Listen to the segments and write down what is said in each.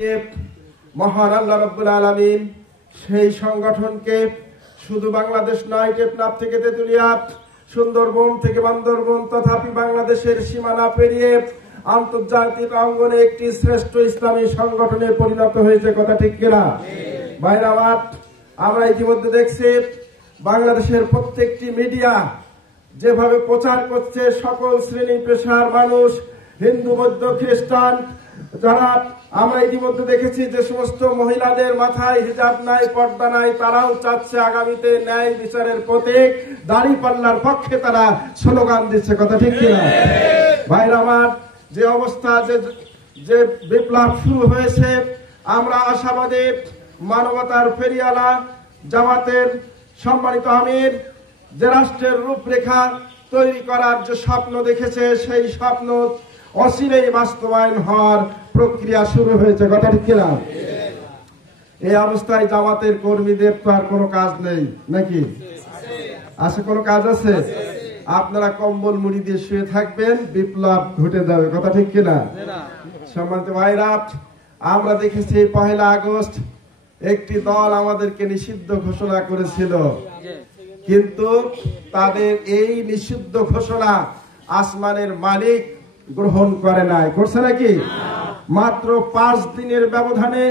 মহান আল্লাহ রাব্বুল আলামিন সেই সংগঠনকে শুধু বাংলাদেশ নয়, টেকনাফ থেকে তেতুলিয়া, সুন্দরবন থেকে বান্দরবন তথাপি বাংলাদেশের সীমানা পেরিয়ে আন্তর্জাতিক অঙ্গনে একটি শ্রেষ্ঠ ইসলামী সংগঠনে পরিণত হয়েছে। কথা ঠিক কিনা ভাইরা আমার? আমরা ইতিমধ্যে দেখছি বাংলাদেশের প্রত্যেকটি মিডিয়া যেভাবে প্রচার করছে, সকল শ্রেণী পেশার মানুষ, হিন্দু, বৌদ্ধ, খ্রিস্টান, যারা আমরা ইতিমধ্যে দেখেছি যে সমস্ত মহিলাদের মাথায় হিজাব নাই, পর্দা নাই, তারাও চাচ্ছে আগামীতে ন্যায় বিচারের প্রতীক দাঁড়িপাল্লার পক্ষে তারা স্লোগান দিচ্ছে। কথা ঠিক কিনা ভাইরা আমার? যে অবস্থা, যে বিপ্লব শুরু হয়েছে, আমরা আশাবাদী মানবতার ফেরিয়ালা জামাতের সম্মানিত আমির যে রাষ্ট্রের রূপরেখা তৈরি করার যে স্বপ্ন দেখেছে, সেই স্বপ্ন অচিরেই বাস্তবায়ন হওয়ার প্রক্রিয়া শুরু হয়েছে। কথা ঠিক কিনা? এই অবস্থায় জামাতের কর্মীদের তো আর কোনো কাজ নেই নাকি? আছে? কোনো কাজ আছে? আপনারা কম্বল মুড়ি দিয়ে শুয়ে থাকবেন, বিপ্লব ঘটে যাবে। কথা ঠিক কিনা? সম্মানিত ভাইরা, আমরা দেখেছি 1 আগস্ট একটি দল আমাদেরকে নিষিদ্ধ ঘোষণা করেছিল, কিন্তু তাদের এই নিষিদ্ধ ঘোষণা আসমানের মালিক গ্রহণ করে নাই। করছে নাকি? মাত্র 5 দিনের ব্যবধানে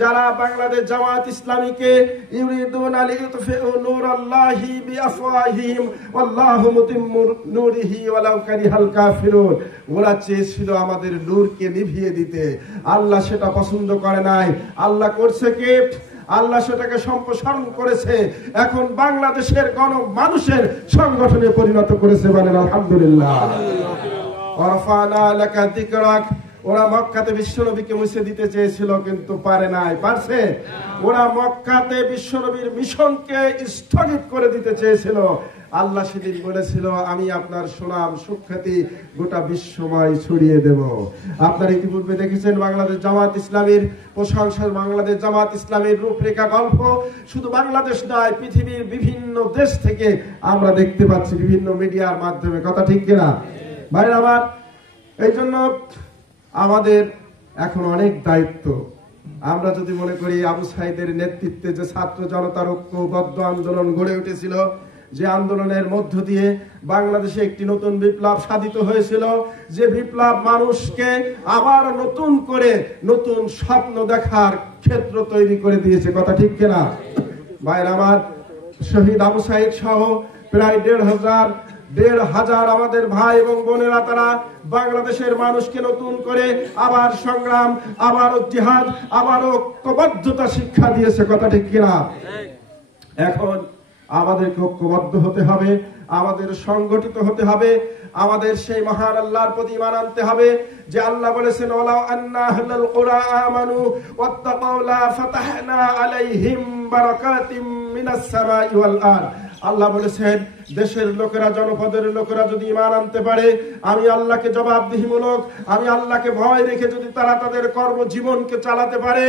যারা বাংলাদেশ জামাত ইসলামীকে ইউরিদুনা লিইউতফিউ নূরাল্লাহি বিআফওয়াহিহিম ওয়াল্লাহু মুতিম্মু নূরিহি ওয়ালাউ কারিহাল কাফিরুন, ওরা চেয়েছিল আমাদের নূরকে নিভিয়ে দিতে। আল্লাহ সেটা পছন্দ করে নাই। আল্লাহ করছে কি? আল্লাহ সেটাকে সম্প্রসারণ করেছে, এখন বাংলাদেশের গণমানুষের সংগঠনে পরিণত করেছে। বলেন আলহামদুলিল্লাহ। ওয়ারফানা লাকা যিকরাক, ওরা মক্কাতে বিশ্বনবীকে মুছে দিতে চেয়েছিল কিন্তু পারে নাই। পারছে? ওরা মক্কাতে বিশ্বনবীর মিশনকে স্থগিত করে দিতে চেয়েছিল। আল্লাহ সেদিন বলেছিল, আমি আপনার সুনাম সুখ্যাতি গোটা বিশ্বময় ছড়িয়ে দেব। আপনারা ইতিপূর্বে দেখেছেন বাংলাদেশ জামাত ইসলামীর প্রশংসা, বাংলাদেশ জামাত ইসলামীর রূপরেখা গল্প শুধু বাংলাদেশ নয়, পৃথিবীর বিভিন্ন দেশ থেকে আমরা দেখতে পাচ্ছি বিভিন্ন মিডিয়ার মাধ্যমে। কথা ঠিক কিনা ভাইরা আমার? এই জন্য আমাদের এখন অনেক দায়িত্ব। আমরা যদি মনে করি আবু সাইদের নেতৃত্বে যে ছাত্র জনতার ঐক্যবদ্ধ আন্দোলন গড়ে উঠেছিল, যে আন্দোলনের মধ্য দিয়ে বাংলাদেশে একটি নতুন বিপ্লব সাধিত হয়েছিল, যে বিপ্লব মানুষকে আবার নতুন করে নতুন স্বপ্ন দেখার ক্ষেত্র তৈরি করে দিয়েছে। কথা ঠিক কিনা ভাইরা আমার? শহীদ আবু সাইদ সহ প্রায় 1,500 আমাদের ভাই এবং বোনেরা তারা বাংলাদেশের মানুষকে নতুন করে আবার সংগ্রাম, আবার জিহাদ, আবার ঐক্যবদ্ধতা শিক্ষা দিয়েছে। কথা ঠিক কিনা? এখন আমাদেরকে ঐক্যবদ্ধ হতে হবে, আমাদের সংগঠিত হতে হবে, আমাদের সেই মহান আল্লাহর প্রতি ঈমান আনতে হবে যে আল্লাহ বলেছেন, ওয়ালাউ আন্না আহলাল কুরা আমানু ওয়াত্তাকাউ লা ফাতাহনা আলাইহিম বারাকাতিম মিনাস সামাই ওয়াল আরদ। আল্লাহ বলেছেন, দেশের লোকেরা, জনপদের লোকেরা যদি ঈমান আনতে পারে, আমি আল্লাহকে জবাবদিহিমূলক, আমি আল্লাহকে ভয় রেখে যদি তারা তাদের কর্মজীবনকে চালাতে পারে,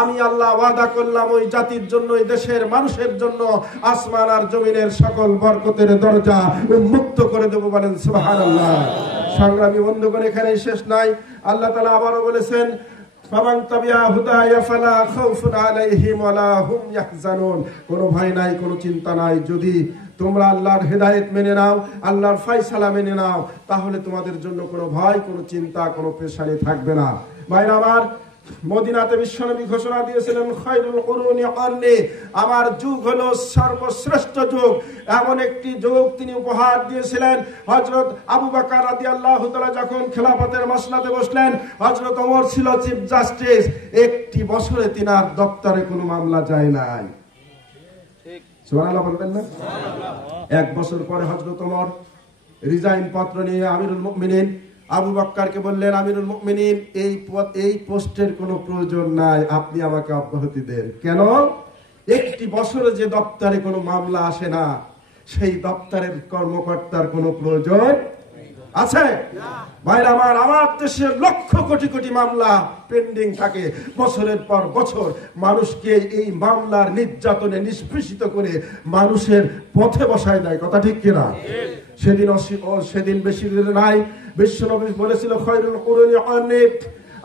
আমি আল্লাহ ওয়াদা করলাম ওই জাতির জন্য, ওই দেশের মানুষের জন্য আসমান আর জমিনের সকল বরকতের দরজা উন্মুক্ত করে দেব। বলেন সুবহানাল্লাহ। সংগ্রামী বন্ধুগণ, এখানেই শেষ নাই। আল্লাহ তাআলা আবারও বলেছেন, ফামান তাবিআ হুদায়া ফালা খাউফুন আলাইহিম ওয়ালা হুম ইয়াহজানুন, কোনো ভয় নাই, কোনো চিন্তা নাই। যদি তোমরা আল্লাহর হেদায়েত মেনে নাও, আল্লাহর ফয়সালা মেনে নাও, তাহলে তোমাদের জন্য কোনো ভয়, কোনো চিন্তা, কোনো পেরেশানি থাকবে না। ভাইরা আমার, মদিনাতে বিশ্বনবী ঘোষণা দিয়েছিলেন, খায়রুল কুরুনি কারনি, আমার যুগ হলো সর্বশ্রেষ্ঠ যুগ। এমন একটি যুগ তিনি উপহার দিয়েছিলেন। হযরত আবু বকর রাদিয়াল্লাহু তাআলা যখন খেলাফতের মসনদে বসলেন, হযরত ওমর ছিল চিফ জাস্টিস। একটি বছরে তিনার দপ্তরে কোনো মামলা যায় নাই। ঠিক সুবহানাল্লাহ বলবেন না? 1 বছর পরে হযরত ওমর রিজাইন পত্র নিয়ে আমিরুল মুমিনিন আবু বকরকে বললেন, আমিরুল মুমিনিন, এই পোস্টের কোনো প্রয়োজন নাই, আপনি আমাকে অব্যাহতি দেন। কেন? একটি বছরে যে দপ্তরে কোনো মামলা আসে না, সেই দপ্তরের কর্মকর্তার কোনো প্রয়োজন আছে? ভাইরা আমার, আমার দেশের লক্ষ কোটি কোটি মামলা পেন্ডিং থাকে বছরের পর বছর। মানুষকে এই মামলার নির্যাতনে নিষ্পেষিত করে মানুষের পথে বসায় দেয়। কথা ঠিক কিনা? সেদিন বেশি দিন নাই, বিশ্বনবী বলেছিল, খায়রুল কুরুনি কারনি,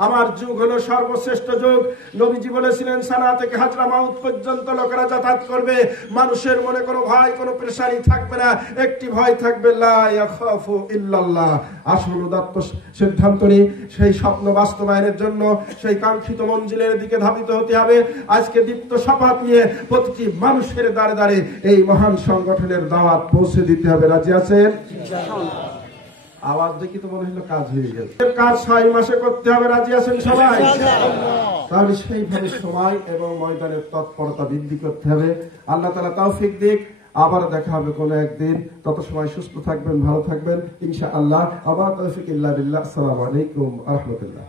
আমার যুগ হলো সর্বশ্রেষ্ঠ যুগ। নবীজি বলেছিলেন সানা থেকে হাজরা মাউত পর্যন্ত লোকেরা যাতায়াত করবে, মানুষের মনে কোনো ভয় কোনো পেরেশানি থাকবে না, একটি ভয় থাকবে, লা ইয়াখাফু ইল্লাল্লাহ। আসল উদাত্ত সিদ্ধান্ত নিয়ে সেই স্বপ্ন বাস্তবায়নের জন্য সেই কাঙ্ক্ষিত মঞ্জিলের দিকে ধাবিত হতে হবে। আজকে দীপ্ত শপথ নিয়ে প্রতিটি মানুষের দ্বারে দ্বারে এই মহান সংগঠনের দাওয়াত পৌঁছে দিতে হবে। রাজি আছেন? আওয়াজ দেখি তো মনে হলো কাজ হয়ে গেছে। কাজ 6 মাসে করতে হবে। রাজি আছেন সবাই? তাহলে সেইভাবে সময় এবং ময়দানের তৎপরতা বৃদ্ধি করতে হবে। আল্লাহ তাআলা তৌফিক দিক। আবার দেখা হবে কোনো একদিন। তত সময় সুস্থ থাকবেন, ভালো থাকবেন ইনশাআল্লাহ। আবার তৌফিক ইল্লা বিল্লাহ। আসসালামু আলাইকুম ওয়া রাহমাতুল্লাহ।